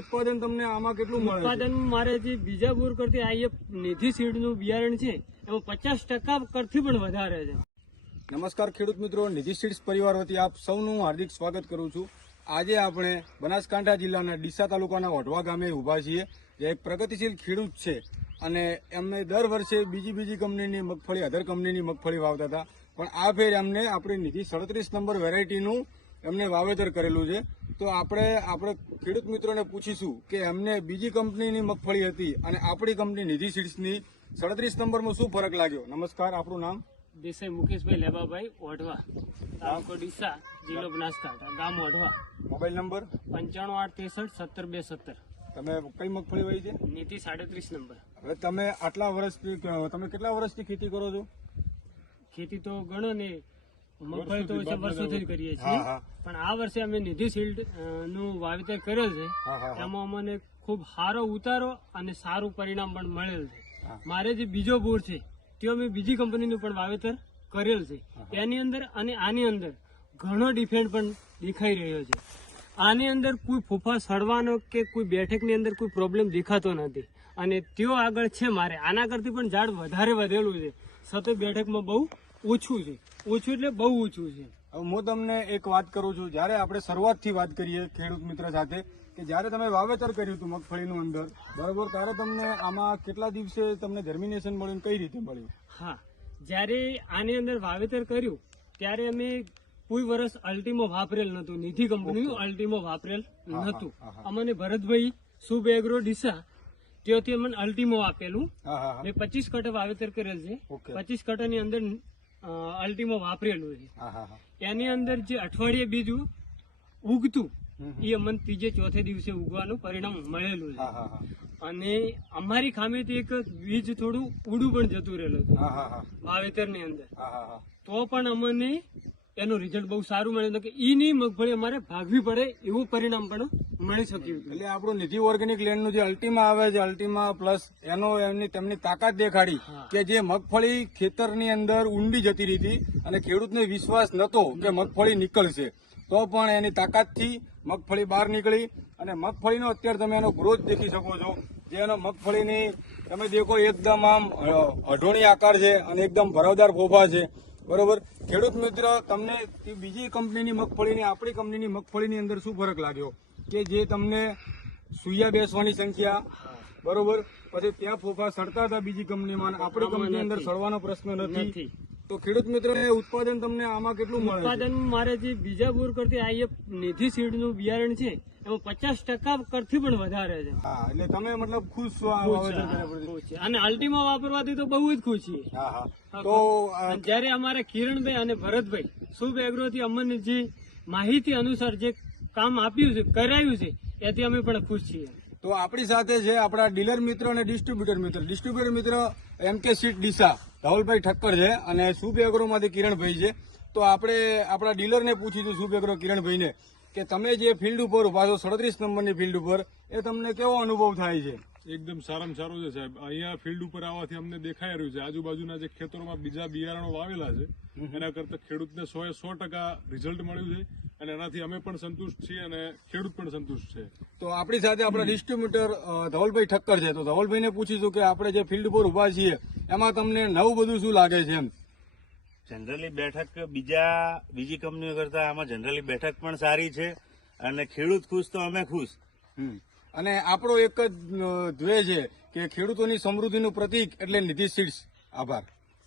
ઉત્પાદન તમને આમાં કેટલું મળે ઉત્પાદન મારે જે બીજા બોર કરતી આ એક નિધિ સીડનું બિયારણ છે એમાં પચાસ ટકા કરથી પણ વધારે છે. નમસ્કાર ખેડૂત મિત્રો નિધિ સીડ્સ પરિવાર વતી આપ સૌનું હાર્દિક સ્વાગત કરું છું. આજે આપણે બનાસકાંઠા જિલ્લાના ડીસા તાલુકાના વઢવા ગામે ઊભા છીએ જે એક પ્રગતિશીલ ખેડૂત છે અને એમને દર વર્ષે બીજી બીજી કંપનીની મગફળી અધર કંપનીની મગફળી વાવતા હતા. પણ આ ફેર એમને આપણી નિધિ સડત્રીસ નંબર વેરાયટીનું એમને વાવેતર કરેલું છે. તો આપણે આપણે ખેડૂત મિત્રોને પૂછીશું કે એમને બીજી કંપનીની મગફળી હતી અને આપણી કંપની નિધિ સીડ્સની સડત્રીસ નંબરમાં શું ફરક લાગ્યો? નમસ્કાર આપણું નામ? દેસાઈ મુકેશભાઈ લેબાભાઈ વઢવા તાલુકો ડીસા જિલ્લો બનાસકાંઠા ગામ ઓઢવા. Mobile number? પંચાણું આઠ ત્રેસઠ સત્તર બે સત્તર. તમે કઈ મગફળી વહી છે? નીતિ સાડત્રીસ નંબર. હવે તમે આટલા વર્ષથી તમે કેટલા વર્ષથી ખેતી કરો છો? ખેતી તો ગણો ને મગફળી તો વર્ષોથી કરીએ છીએ. પણ આ વર્ષે અમે નિધિ શિલ્ડનું વાવેતર કર્યું છે. એમાં અમને ખૂબ સારો ઉતારો અને સારું પરિણામ પણ મળેલ છે. મારે જે બીજો બોર છે તે અમે બીજી કંપનીનું પણ વાવેતર કરેલ છે. એની અંદર અને આની અંદર ઘણો ડિફરન્ટ પણ દેખાઈ રહ્યો છે. આની અંદર કોઈ ફૂફા સડવાનો કે કોઈ બેઠકની અંદર કોઈ પ્રોબ્લેમ દેખાતો નથી. અને તેઓ આગળ છે મારે. આના કરતી પણ ઝાડ વધારે વધેલું છે. સતત બેઠકમાં બહુ ઓછું છે. ઓછું એટલે બહુ ઓછું છે. હવે હું તમને એક વાત કરું છું. જ્યારે આપણે શરૂઆતથી વાત કરીએ ખેડૂત મિત્ર સાથે કે જ્યારે તમે વાવેતર કર્યું હતું મગફળીનું અંદર બરોબર ત્યારે તમને આમાં કેટલા દિવસે તમને જર્મિનેશન મળ્યું કઈ રીતે મળ્યું? હા. જ્યારે આની અંદર વાવેતર કર્યું ત્યારે અમે કોઈ વર્ષ અલ્ટીમો વાપરેલ નતું નિધિ કંપનીનું અલ્ટીમો વાપરેલ હા. અમને ભરતભાઈ શુભ એગ્રો ડીસા ત્યાંથી અમને અલ્ટીમો આપેલું. મેં પચીસ કટ વાવેતર કરેલ છે. પચીસ કટની અંદર અલ્ટીમો વાપરેલું છે એની અંદર જે અઠવાડિયે બીજું ઉગતું એ અમને ત્રીજે ચોથે દિવસે ઉગવાનું પરિણામ મળેલું છે. અને અમારી ખામીથી એક બીજ થોડું ઉડું પણ જતું રહેલું હતું વાવેતર હા અંદર. તો પણ અમને એનું રિઝલ્ટ બહુ સારું મળ્યું હતું કે ઈની મગફળી અમારે ભાગવી પડે એવું પરિણામ પણ મળી શક્યું એટલે આપણું નિધિ ઓર્ગેનિક લેન્ડનું જે અલ્ટીમા આવે છે અલ્ટીમા પ્લસ એનો એમની તેમની તાકાત દેખાડી કે જે મગફળી ખેતરની અંદર ઊંડી જતી રહી હતી અને ખેડૂતને વિશ્વાસ નતો કે મગફળી નીકળશે. તો પણ એની તાકાતથી મગફળી બહાર નીકળી અને મગફળીનો અત્યારે તમે એનો ગ્રોથ દેખી શકો છો. જે એનો મગફળીની તમે દેખો એકદમ આમ અઢોણી આકાર છે અને એકદમ ભરાવદાર ફોફા છે. બરોબર? ખેડૂત મિત્ર તમને બીજી કંપનીની મગફળીની આપણી કંપનીની મગફળીની અંદર શું ફરક લાગ્યો? કે જે તમને સુયા બેસવાની સંખ્યા બરોબર? પછી ત્યાં ફોફા સડતા હતા બીજી કંપનીમાં આપણી કંપની અંદર સડવાનો પ્રશ્ન નથી. તો ખેડૂત મિત્ર ઉત્પાદન તમને આમાં કેટલું મળે ઉત્પાદન મારે જે બીજા કરતી આ એક નિધિ સીડનું બિયારણ છે એમાં પચાસ ટકા કરથી પણ વધારે છે. એટલે તમે મતલબ ખુશ છો. અને અલ્ટીમાં વાપરવાથી તો બહુ જ ખુશ છીએ. તો જ્યારે અમારે કિરણભાઈ અને ભરતભાઈ શુભ એગ્રોથી અમને જે માહિતી અનુસાર જે કામ આપ્યું છે કરાયું છે એથી અમે પણ ખુશ છીએ. તો આપણી સાથે છે આપણા ડીલર મિત્ર અને ડિસ્ટ્રીબ્યુટર મિત્ર. ડિસ્ટ્રીબ્યુટર મિત્ર એમ કે સીટ ડીસા. રાહુલભાઈ ઠક્કર છે અને શુભ એગ્રોમાંથી કિરણભાઈ છે. તો આપણે આપણા ડીલરને પૂછીશું શુભ એગ્રો કિરણભાઈને કે તમે જે ફિલ્ડ ઉપર ઊભા છો, સડત્રીસ નંબરની ફિલ્ડ ઉપર, એ તમને કેવો અનુભવ થાય છે? એકદમ સારામાં સારું છે સાહેબ. અહીંયા ફિલ્ડ ઉપર આવવાથી અમને દેખાઈ રહ્યું છે. આજુબાજુના જે ખેતરોમાં બીજા બિયારણો વાવેલા છે એના કરતા ખેડૂતને સો એ સો ટકા રિઝલ્ટ મળ્યું છે અને એનાથી અમે પણ સંતુષ્ટ છીએ અને ખેડૂત પણ સંતુષ્ટ છે. તો આપણી સાથે આપણા ડિસ્ટ્રીબ્યુટર ધવલભાઈ ઠક્કર છે. તો ધવલભાઈને પૂછીશું કે આપણે જે ફિલ્ડ ઉપર ઊભા છીએ એમાં તમને નવું બધું શું લાગે છે એમ? જનરલી બેઠક બીજા બીજી કંપનીઓ કરતા આમાં જનરલી બેઠક પણ સારી છે અને ખેડૂત ખુશ તો અમે ખુશ. અને આપણો એક જ ધ્યેય છે કે ખેડૂતોની સમૃદ્ધિનું પ્રતીક એટલે નિધિ સીડ્સ. આભાર.